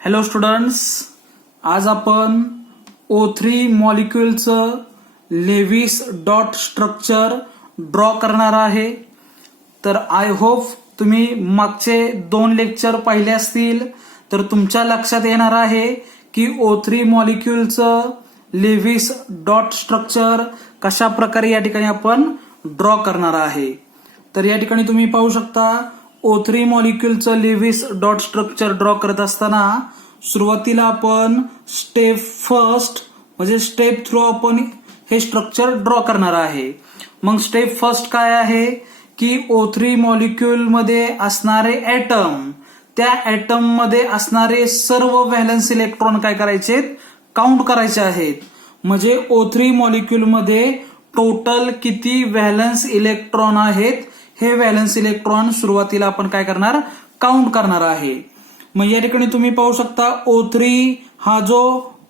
Hello students, आज आपण O3 मॉलिक्युलचं लेविस डॉट स्ट्रक्चर ड्रॉ करणार आहे. तर आय होप तुम्ही मागचे 2 लेक्चर पाहिले असतील तर तुमच्या लक्षात येणार आहे की O3 मॉलिक्युलचं लेविस डॉट स्ट्रक्चर कशा प्रकारे या ठिकाणी आपण ड्रॉ करणार आहे. तर या ठिकाणी तुम्ही पाहू शकता O3 मॉलिक्युलचं लेविस डॉट स्ट्रक्चर ड्रॉ करत असताना सुरुवातीला आपण स्टेप फर्स्ट म्हणजे स्टेप थ्रू आपण हे स्ट्रक्चर ड्रॉ करणार आहे. मग स्टेप फर्स्ट काय आहे की O3 मॉलिक्युल मध्ये असणारे ऍटम, त्या ऍटम मध्ये असणारे सर्व व्हॅलन्स इलेक्ट्रॉन काय करायचे, काउंट करायचे आहेत. म्हणजे O3 मॉलिक्युल मध्ये टोटल किती व्हॅलन्स इलेक्ट्रॉन आहेत हे व्हॅलन्स इलेक्ट्रॉन सुरुवातीला आपण काय करणार, काउंट करणार आहे. मग या ठिकाणी तुम्ही पाहू शकता O3 हा जो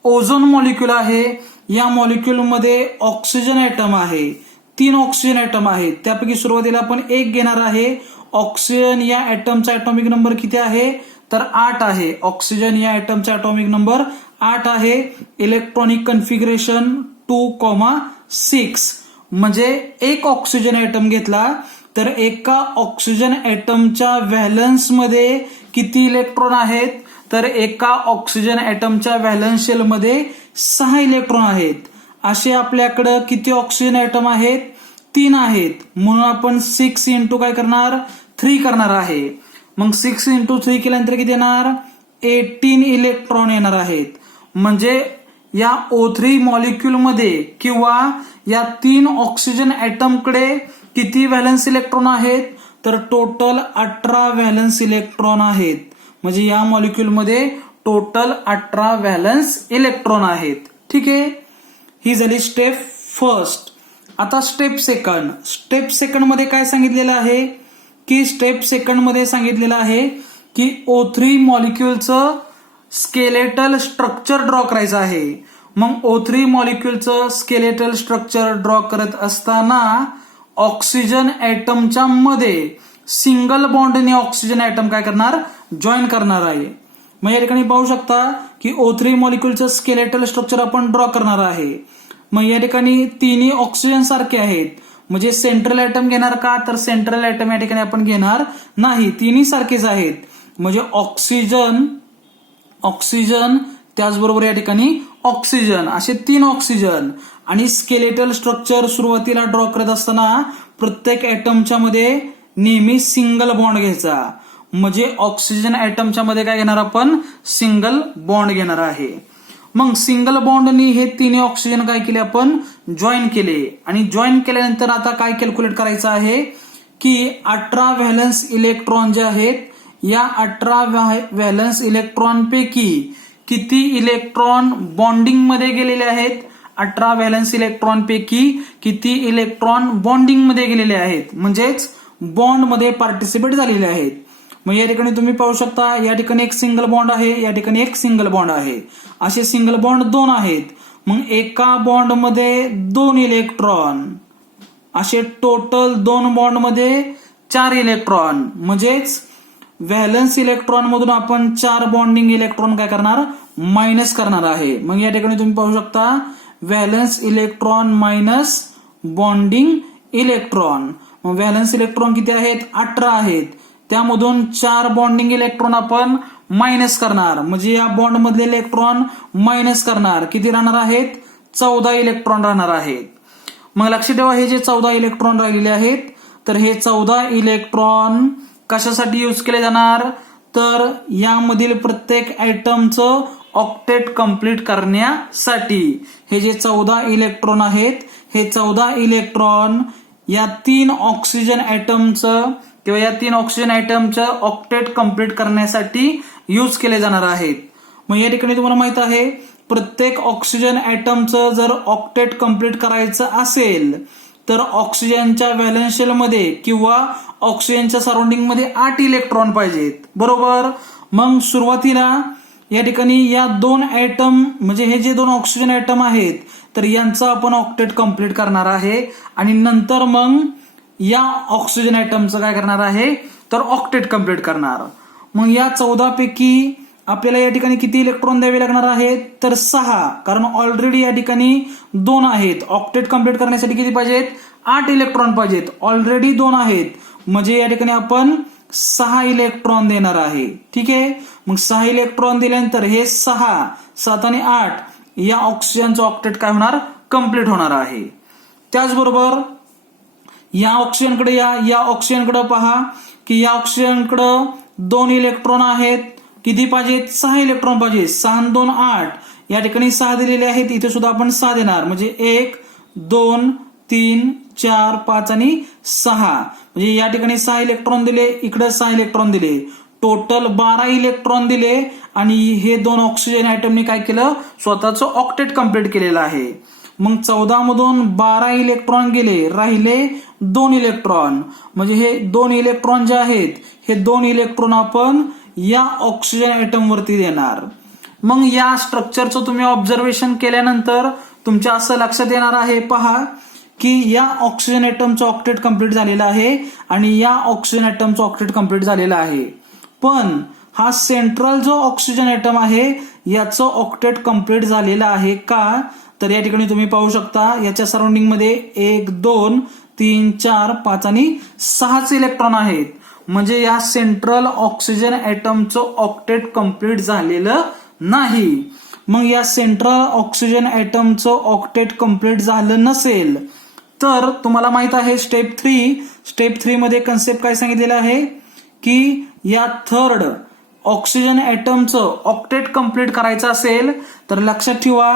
ओझोन मॉलिक्युल आहे, या मॉलिक्युल मध्ये ऑक्सिजन ऍटम आहे, 3 ऑक्सिजन ऍटम आहेत. त्यापैकी सुरुवातीला आपण एक घेणार आहे. ऑक्सिजन या ऍटमचा ऍटॉमिक नंबर किती आहे तर 8 आहे. ऑक्सिजन या ऍटमचा ऍटॉमिक नंबर 8 आहे. Electronic configuration 2,6. म्हणजे एक ऑक्सिजन ऍटम घेतला तर एका ऑक्सिजन ऍटमच्या व्हॅलन्स मध्ये किती इलेक्ट्रॉन आहेत तर एका ऑक्सिजन ऍटमच्या व्हॅलन्स शेल मध्ये 6 इलेक्ट्रॉन आहेत. असे आपल्याकडे किती ऑक्सिजन ऍटम आहेत, 3 आहेत. म्हणून आपण 6 इंटू काय करणार, 3 करणार आहे. मग 6 इंटू 3 केल्यानंतर किती येणार, 18 इलेक्ट्रॉन येणार आहेत. म्हणजे या O3 मॉलिक्युल मध्ये किंवा या 3 ऑक्सिजन ऍटम कडे किती व्हॅलन्स इलेक्ट्रॉन आहेत तर टोटल 18 व्हॅलन्स इलेक्ट्रॉन आहेत. म्हणजे या मॉलिक्युल मध्ये टोटल 18 व्हॅलन्स इलेक्ट्रॉन आहेत. ठीक आहे, ही झाली स्टेप फर्स्ट. आता स्टेप सेकंड. स्टेप सेकंड मध्ये काय सांगितलेलं आहे की स्टेप सेकंड मध्ये सांगितलेलं आहे की O3 मॉलिक्युलचं स्केलेटल स्ट्रक्चर ड्रॉ करायचं आहे. मग O3 मॉलिक्युलचं स्केलेटल स्ट्रक्चर ड्रॉ करत असताना ऑक्सिजन ऍटमच्या मध्ये सिंगल बॉन्डने ऑक्सिजन ऍटम काय करणार, जॉईन करणार आहे. मग या ठिकाणी पाहू शकता की O3 मॉलिक्युलचं स्केलेटल स्ट्रक्चर आपण ड्रॉ करणार आहे. मग या ठिकाणी तिन्ही ऑक्सिजन सारखे आहेत. म्हणजे सेंट्रल ऍटम घेणार का तर सेंट्रल ऍटम या ठिकाणी आपण घेणार नाही, तिन्ही सारखेच आहेत. म्हणजे ऑक्सिजन त्याचबरोबर या ठिकाणी ऑक्सिजन, असे 3 ऑक्सिजन. आणि स्केलेटल स्ट्रक्चर सुरुवातीला ड्रॉ करत असताना प्रत्येक ऍटमच्या मध्ये नेहमी सिंगल बॉन्ड घ्यायचा. म्हणजे ऑक्सिजन ऍटमच्या मध्ये काय घेणार आपण, सिंगल बॉन्ड घेणार आहे. मग सिंगल बॉन्डनी हे 3 ऑक्सिजन काय केले, आपण जॉईन केले. आणि जॉईन केल्यानंतर आता काय कॅल्क्युलेट करायचं आहे की 18 व्हॅलन्स इलेक्ट्रॉन जे आहेत, या 18 व्हॅलन्स इलेक्ट्रॉन पैकी किती इलेक्ट्रॉन बॉन्डिंग मध्ये गेलेले आहेत. 18 व्हॅलन्स इलेक्ट्रॉन पैकी किती इलेक्ट्रॉन बॉन्डिंग मध्ये गेलेले आहेत, म्हणजेच बॉन्ड मध्ये पार्टिसिपेट झालेले आहेत. मग या ठिकाणी तुम्ही पाहू शकता या ठिकाणी एक सिंगल बॉन्ड आहे, या ठिकाणी एक सिंगल बॉन्ड आहे. असे सिंगल बॉन्ड 2 आहेत. मग एका बॉन्ड मध्ये 2 इलेक्ट्रॉन, असे टोटल 2 बॉन्ड मध्ये 4 इलेक्ट्रॉन. म्हणजेच व्हॅलन्स इलेक्ट्रॉन मधून आपण 4 बॉन्डिंग इलेक्ट्रॉन काय करणार, मायनस करणार आहे. मग या ठिकाणी तुम्ही पाहू शकता valence electron minus bonding electron. मग व्हॅलन्स इलेक्ट्रॉन किती आहेत, 18 आहेत. त्यामधून 4 बॉन्डिंग इलेक्ट्रॉन आपण मायनस करणार. म्हणजे या बॉन्ड मधले इलेक्ट्रॉन मायनस करणार. किती राहणार आहेत, 14 इलेक्ट्रॉन राहणार आहेत. मग लक्षात ठेवा हे जे 14 इलेक्ट्रॉन राहिलेले आहेत तर हे 14 इलेक्ट्रॉन कशासाठी यूज केले जाणार तर यामधील प्रत्येक आयटमचं ऑक्टेट कंप्लीट करण्यासाठी. हे जे 14 इलेक्ट्रॉन आहेत, हे 14 इलेक्ट्रॉन या 3 ऑक्सिजन ऍटमचं किंवा या 3 ऑक्सिजन ऍटमचं ऑक्टेट कंप्लीट करण्यासाठी यूज केले जाणार आहेत. मग या ठिकाणी तुम्हाला माहित आहे प्रत्येक ऑक्सिजन ऍटमचं जर ऑक्टेट कंप्लीट करायचं असेल तर ऑक्सिजनच्या व्हॅलन्स शेल मध्ये किंवा ऑक्सिजनच्या सराउंडिंग मध्ये 8 इलेक्ट्रॉन पाहिजेत, बरोबर. मग सुरुवातीला या ठिकाणी या 2 ऍटम म्हणजे हे जे 2 ऑक्सिजन ऍटम आहेत तर यांचं आपण ऑक्टेट कंप्लीट करणार आहे. आणि नंतर मग या ऑक्सिजन ऍटमचं काय करणार आहे तर ऑक्टेट कंप्लीट करणार. मग या 14 पैकी आपल्याला या ठिकाणी किती इलेक्ट्रॉन द्यावे लागणार आहेत तर 6, कारण ऑलरेडी या ठिकाणी 2 आहेत. ऑक्टेट कंप्लीट करण्यासाठी किती पाहिजेत 8 इलेक्ट्रॉन पाहिजेत. ऑलरेडी 2 आहेत म्हणजे या ठिकाणी आपण 6 इलेक्ट्रॉन देणार आहे. ठीक आहे, मग 6 इलेक्ट्रॉन दिल्यानंतर हे 6, 7 आणि 8 या ऑक्सिजनचं ऑक्टेट काय होणार कंप्लीट होणार आहे. त्याचबरोबर या ऑक्सिजनकडे या ऑक्सिजनकडे पहा की या ऑक्सिजनकडे 2 इलेक्ट्रॉन आहेत. किती पाहिजेत 6 इलेक्ट्रॉन पाहिजे. 6 आणि 2 8, या ठिकाणी 6 दिलेले आहेत, इथे सुद्धा आपण 6 देणार म्हणजे 1 2 3 4 5 आणि 6, म्हणजे या ठिकाणी 6 इलेक्ट्रॉन दिले, इकडे 6 इलेक्ट्रॉन दिले, टोटल 12 इलेक्ट्रॉन दिले. आणि हे 2 ऑक्सिजन आयटमने काय केलं स्वतःचं ऑक्टेट कंप्लीट केलेलं आहे. मग 14 मधून 12 इलेक्ट्रॉन गेले, राहिले 2 इलेक्ट्रॉन, म्हणजे हे 2 इलेक्ट्रॉन जे आहेत हे 2 इलेक्ट्रॉन आपण या ऑक्सिजन आयटम वरती देणार. मग या स्ट्रक्चरचं तुम्ही ऑब्झर्वेशन केल्यानंतर तुमच्या असं लक्षात येणार आहे पहा की या ऑक्सिजन आयटमचं ऑक्टेट कंप्लीट झालेलं आहे आणि या ऑक्सिजन आयटमचं ऑक्टेट कंप्लीट झालेलं आहे. पण हा सेंट्रल जो ऑक्सिजन आयटम आहे याचं ऑक्टेट कंप्लीट झालेलं आहे का तर या ठिकाणी तुम्ही पाहू शकता याच्या सराउंडिंग मध्ये 1 2 3 4 5 आणि 6 इलेक्ट्रॉन आहेत. म्हणजे या सेंट्रल ऑक्सिजन आयटमचं ऑक्टेट कंप्लीट झालेलं नाही. मग या सेंट्रल ऑक्सिजन आयटमचं ऑक्टेट कंप्लीट झालं नसेल तर तुम्हाला माहित आहे स्टेप 3 मध्ये कन्सेप्ट काय सांगितलेलं आहे की या थर्ड ऑक्सिजन आयटमचं ऑक्टेट कंप्लीट करायचं असेल तर लक्षात ठेवा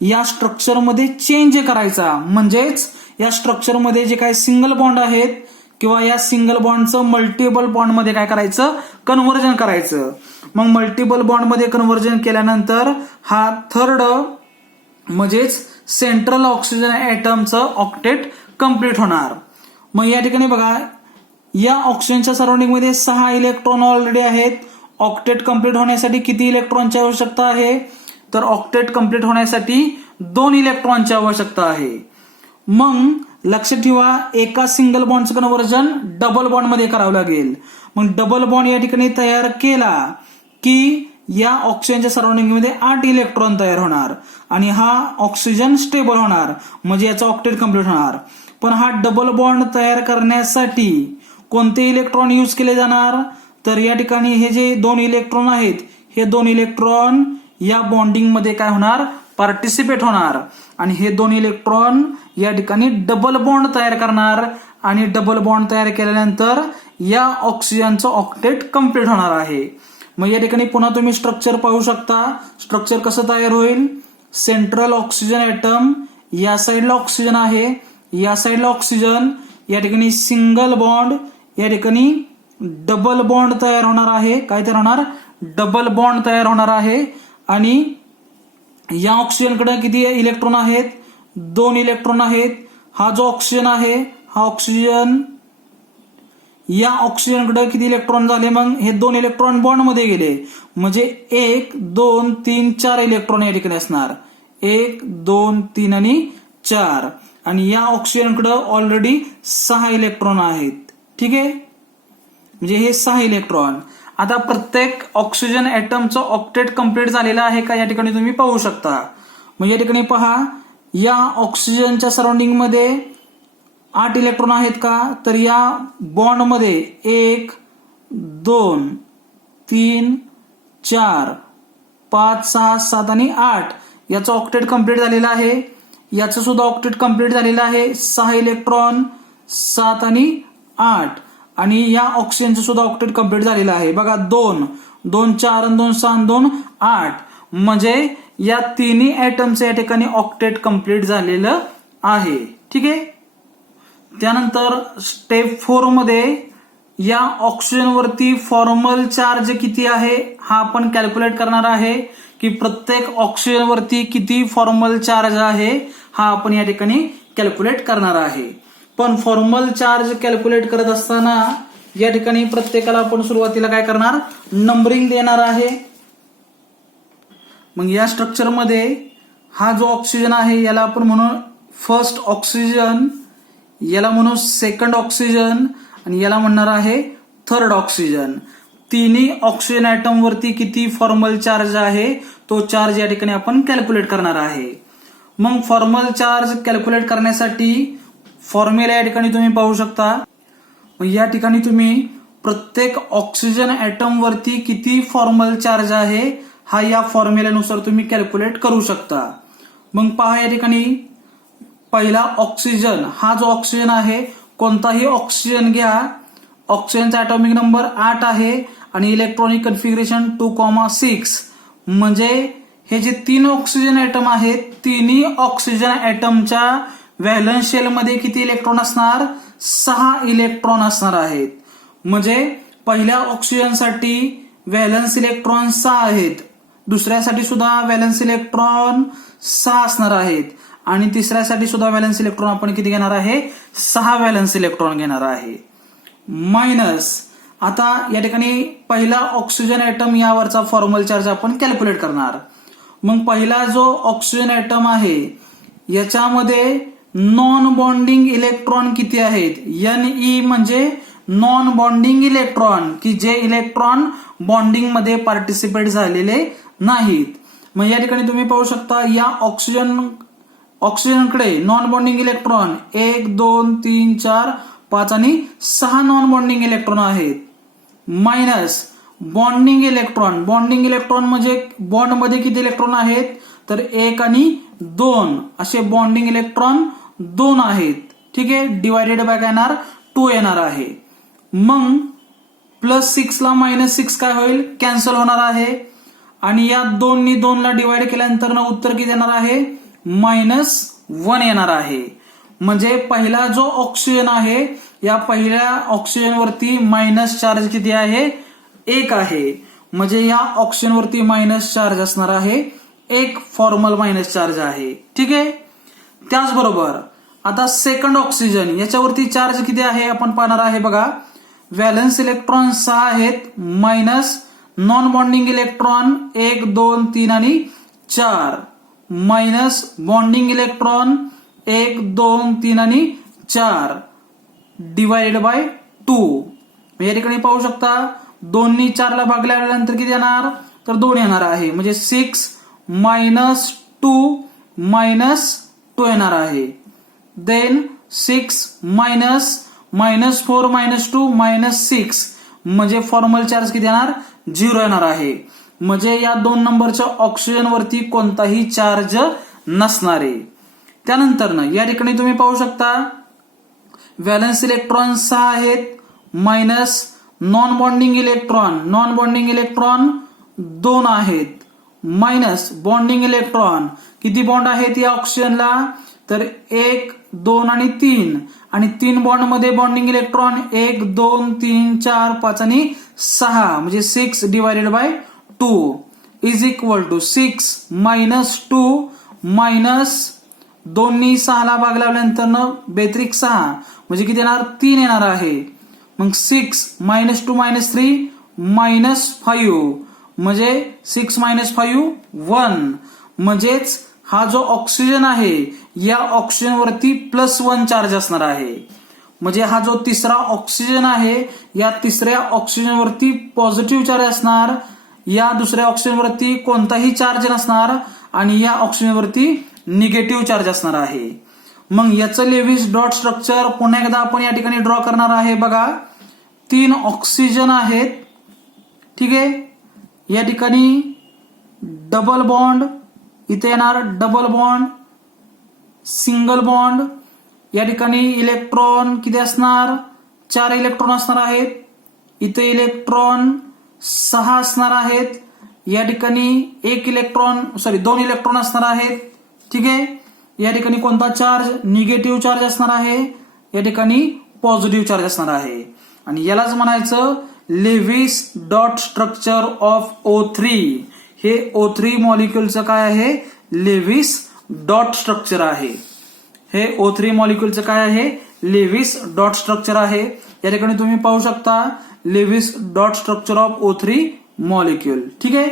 या स्ट्रक्चरमध्ये चेंज करायचा. म्हणजेच या स्ट्रक्चरमध्ये जे काही सिंगल बॉन्ड आहेत किंवा या सिंगल बॉन्डचं मल्टिपल बॉन्ड मध्ये काय करायचं कन्व्हर्जन करायचं. मग मल्टिपल बॉन्ड मध्ये कन्व्हर्जन केल्यानंतर हा थर्ड म्हणजेच सेंट्रल ऑक्सिजन आयटमचं ऑक्टेट कंप्लीट होणार. मग या ठिकाणी बघा या ऑक्सिजनच्या सराउंडिंग मध्ये 6 इलेक्ट्रॉन ऑलरेडी आहेत. ऑक्टेट कंप्लीट होण्यासाठी किती इलेक्ट्रॉनची आवश्यकता आहे तर ऑक्टेट कंप्लीट होण्यासाठी 2 इलेक्ट्रॉनची आवश्यकता आहे. मग लक्षात ठेवा एका सिंगल बॉन्डचं कन्व्हर्जन डबल बॉन्ड मध्ये करावं लागेल. मग डबल बॉन्ड या ठिकाणी तयार केला की या ऑक्सिजनच्या सराउंडिंग मध्ये 8 इलेक्ट्रॉन तयार होणार आणि हा ऑक्सिजन स्टेबल होणार म्हणजे याचा ऑक्टेट कंप्लीट होणार. पण हा डबल बॉन्ड तयार करण्यासाठी कोणते इलेक्ट्रॉन यूज केले जाणार तर या ठिकाणी हे जे 2 इलेक्ट्रॉन आहेत हे 2 इलेक्ट्रॉन या बॉन्डिंग मध्ये काय होणार पार्टिसिपेट होणार आणि हे 2 इलेक्ट्रॉन या ठिकाणी डबल बॉन्ड तयार करणार आणि डबल बॉन्ड तयार केल्यानंतर या ऑक्सिजनचं ऑक्टेट कंप्लीट होणार आहे. मग या ठिकाणी पुन्हा तुम्ही स्ट्रक्चर पाहू शकता. स्ट्रक्चर कसं तयार होईल सेंट्रल ऑक्सिजन आयटम या साईडला ऑक्सिजन आहे, या साईडला ऑक्सिजन, या ठिकाणी सिंगल बॉन्ड, या ठिकाणी डबल बॉन्ड तयार होणार आहे. काय तयार होणार डबल बॉन्ड तयार होणार आहे. आणि या ऑक्सिजनकडे किती इलेक्ट्रॉन आहेत 2 इलेक्ट्रॉन आहेत. हा जो ऑक्सिजन आहे हा ऑक्सिजन या ऑक्सिजनकडे किती इलेक्ट्रॉन झाले मग हे 2 इलेक्ट्रॉन बॉन्ड मध्ये गेले म्हणजे 1 2 3 4 इलेक्ट्रॉन या ठिकाणी असणार 1 2 3 आणि 4 आणि या ऑक्सिजनकडे ऑलरेडी 6 इलेक्ट्रॉन आहेत. ठीक आहे म्हणजे हे 6 इलेक्ट्रॉन. आता प्रत्येक ऑक्सिजन ऍटमचं ऑक्टेट कंप्लीट झालेलं आहे का या ठिकाणी तुम्ही पाहू शकता. म्हणजे या ठिकाणी पहा या ऑक्सिजनच्या सराउंडिंग मध्ये 8 इलेक्ट्रॉन आहेत का तर या बॉन्ड मध्ये 1 2 3 4 5 6 7 आणि 8 याचं ऑक्टेट कंप्लीट झालेलं आहे. याचं सुद्धा ऑक्टेट कंप्लीट झालेलं आहे 6 इलेक्ट्रॉन 7 आणि 8 आणि या ऑक्सिजनचं सुद्धा ऑक्टेट कंप्लीट झालेलं आहे. बघा 2 2 4 2 6 2 8 म्हणजे या तिन्ही ऍटमचं या ठिकाणी ऑक्टेट कंप्लीट झालेलं आहे. ठीक आहे. त्यानंतर स्टेप 4 मध्ये या ऑक्सिजन वरती फॉर्मल चार्ज किती आहे हा आपण कॅल्क्युलेट करणार आहे की प्रत्येक ऑक्सिजन वरती किती फॉर्मल चार्ज आहे हा आपण या ठिकाणी कॅल्क्युलेट करणार आहे. पण फॉर्मल चार्ज कॅल्क्युलेट करत असताना या ठिकाणी प्रत्येकाला आपण सुरुवातीला काय करणार नंबरिंग देणार आहे. मग या स्ट्रक्चर मध्ये हा जो ऑक्सिजन आहे याला आपण म्हणू फर्स्ट ऑक्सिजन, याला म्हणू सेकंड ऑक्सिजन आणि याला म्हणणार आहे थर्ड ऑक्सिजन. तिन्ही ऑक्सिजन ऍटम वरती किती फॉर्मल चार्ज आहे तो चार्ज या ठिकाणी आपण कॅल्क्युलेट करणार आहे. मग फॉर्मल चार्ज कॅल्क्युलेट करण्यासाठी फॉर्म्युला या ठिकाणी तुम्ही पाहू शकता. या ठिकाणी तुम्ही प्रत्येक ऑक्सिजन ऍटम वरती किती फॉर्मल चार्ज आहे हा या फॉर्म्युल्यानुसार तुम्ही कॅल्क्युलेट करू शकता. मग पहा या ठिकाणी पहिला ऑक्सिजन, हा जो ऑक्सिजन आहे कोणताही ऑक्सिजन घ्या, ऑक्सिजनचा ऍटॉमिक नंबर 8 आहे आणि इलेक्ट्रॉनिक कन्फिगरेशन 2,6. म्हणजे हे जे 3 ऑक्सिजन ऍटम आहेत तिन्ही ऑक्सिजन ऍटमच्या व्हॅलन्स शेलमध्ये किती इलेक्ट्रॉन असणार? 6 इलेक्ट्रॉन असणार आहेत. म्हणजे पहिल्या ऑक्सिजनसाठी व्हॅलन्स इलेक्ट्रॉन 6 आहेत, दुसऱ्यासाठी सुद्धा व्हॅलन्स इलेक्ट्रॉन 6 असणार आहेत आणि तिसऱ्यासाठी सुद्धा व्हॅलन्स इलेक्ट्रॉन आपण किती घेणार आहे? 6 व्हॅलन्स इलेक्ट्रॉन घेणार आहे. मायनस आता या ठिकाणी पहिला ऑक्सिजन ऍटम यावरचा फॉर्मल चार्ज आपण कॅल्क्युलेट करणार. मग पहिला जो ऑक्सिजन ऍटम आहे याच्यामध्ये नॉन बॉन्डिंग इलेक्ट्रॉन किती आहेत? Ne म्हणजे नॉन बॉन्डिंग इलेक्ट्रॉन, की जे इलेक्ट्रॉन बॉन्डिंग मध्ये पार्टिसिपेट झालेले नाहीत. मग या ठिकाणी तुम्ही पाहू शकता या ऑक्सिजनकडे नॉन बॉन्डिंग इलेक्ट्रॉन 1, 2, 3, 4, 5 आणि 6 नॉन बॉन्डिंग इलेक्ट्रॉन आहेत. मायनस बॉन्डिंग इलेक्ट्रॉन म्हणजे बॉन्ड मध्ये किती इलेक्ट्रॉन आहेत? तर 1 आणि 2 असे बॉन्डिंग इलेक्ट्रॉन 2 आहेत. ठीक आहे, डिवायडेड बाय काय येणार? 2 येणार आहे. मग +6 ला -6 काय होईल? कॅन्सल होणार आहे आणि या 2 नी 2 ला डिवाइड केल्यानंतर उत्तर किती येणार आहे? -1 येणार आहे. म्हणजे पहिला जो ऑक्सिजन आहे या पहिल्या ऑक्सिजन वरती मायनस चार्ज किती आहे? 1 आहे. म्हणजे या ऑक्सिजन वरती मायनस चार्ज असणार आहे, 1 फॉर्मल मायनस चार्ज आहे. ठीक आहे. त्याचबरोबर आता सेकंड ऑक्सिजन याच्यावरती चार्ज किती आहे आपण पाहणार आहे. बघा, व्हॅलन्स इलेक्ट्रॉन 6 आहेत, मायनस नॉन बॉन्डिंग इलेक्ट्रॉन 1, 2, 3 आणि 4, मायनस बॉन्डिंग इलेक्ट्रॉन 1, 2, 3 आणि 4 डिवाइडेड बाय 2. या ठिकाणी पाहू शकता 2 नी 4 ला भागल्यानंतर किती येणार? तर 2 येणार आहे. म्हणजे 6 -2 -2 येणार आहे. देन 6 -4 -2 -6 म्हणजे फॉर्मल चार्ज किती येणार? 0 येणार आहे. म्हणजे या 2 नंबरच्या ऑक्सिजन वरती कोणताही चार्ज नसणार आहे. त्यानंतर या ठिकाणी तुम्ही पाहू शकता व्हॅलन्स इलेक्ट्रॉन 6 आहेत, मायनस नॉन बॉन्डिंग इलेक्ट्रॉन 2 आहेत, मायनस बॉन्डिंग इलेक्ट्रॉन किती बॉन्ड आहेत या ऑक्सिजनला? तर 1, 2 आणि 3 आणि 3 बॉन्ड मध्ये बॉन्डिंग इलेक्ट्रॉन 1, 2, 3, 4, 5 आणि 6 म्हणजे 6 divided by 2 is equal to 6 -2 minus 2 नी 6 ला भाग लावल्यानंतर बेत्रिक 6 म्हणजे किती येणार? 3 येणार आहे. मग 6 -2 -3 -5 म्हणजे 6 -5 1. म्हणजेच हा जो ऑक्सिजन आहे या ऑक्सिजन वरती +1 चार्ज असणार आहे. म्हणजे हा जो तिसरा ऑक्सिजन आहे या तिसऱ्या ऑक्सिजन वरती पॉझिटिव्ह चार्ज असणार, या दुसऱ्या ऑक्सिजन वरती कोणताही चार्ज नसणार आणि या ऑक्सिजन वरती निगेटिव्ह चार्ज असणार आहे. मग याचं लेविस डॉट स्ट्रक्चर पुन्हा एकदा आपण या ठिकाणी ड्रॉ करणार आहे. बघा, 3 ऑक्सिजन आहेत. ठीक आहे, या ठिकाणी डबल बॉन्ड, इथे येणार डबल बॉन्ड, सिंगल बॉन्ड. या ठिकाणी इलेक्ट्रॉन किती असणार? 4 इलेक्ट्रॉन असणार आहेत. इथे इलेक्ट्रॉन 6 असणार आहेत. या ठिकाणी 2 इलेक्ट्रॉन असणार आहेत. ठीक आहे, या ठिकाणी कोणता चार्ज? निगेटिव्ह चार्ज असणार आहे, या ठिकाणी पॉझिटिव्ह चार्ज असणार आहे. आणि यालाच म्हणायचं Lewis dot structure of O3. हे O3 मॉलिक्युलचं काय आहे? लेविस डॉट स्ट्रक्चर आहे. हे O3 मॉलिक्युलचं काय आहे? लेविस डॉट स्ट्रक्चर आहे. या ठिकाणी तुम्ही पाहू शकता Lewis dot structure of O3 molecule. ठीक आहे.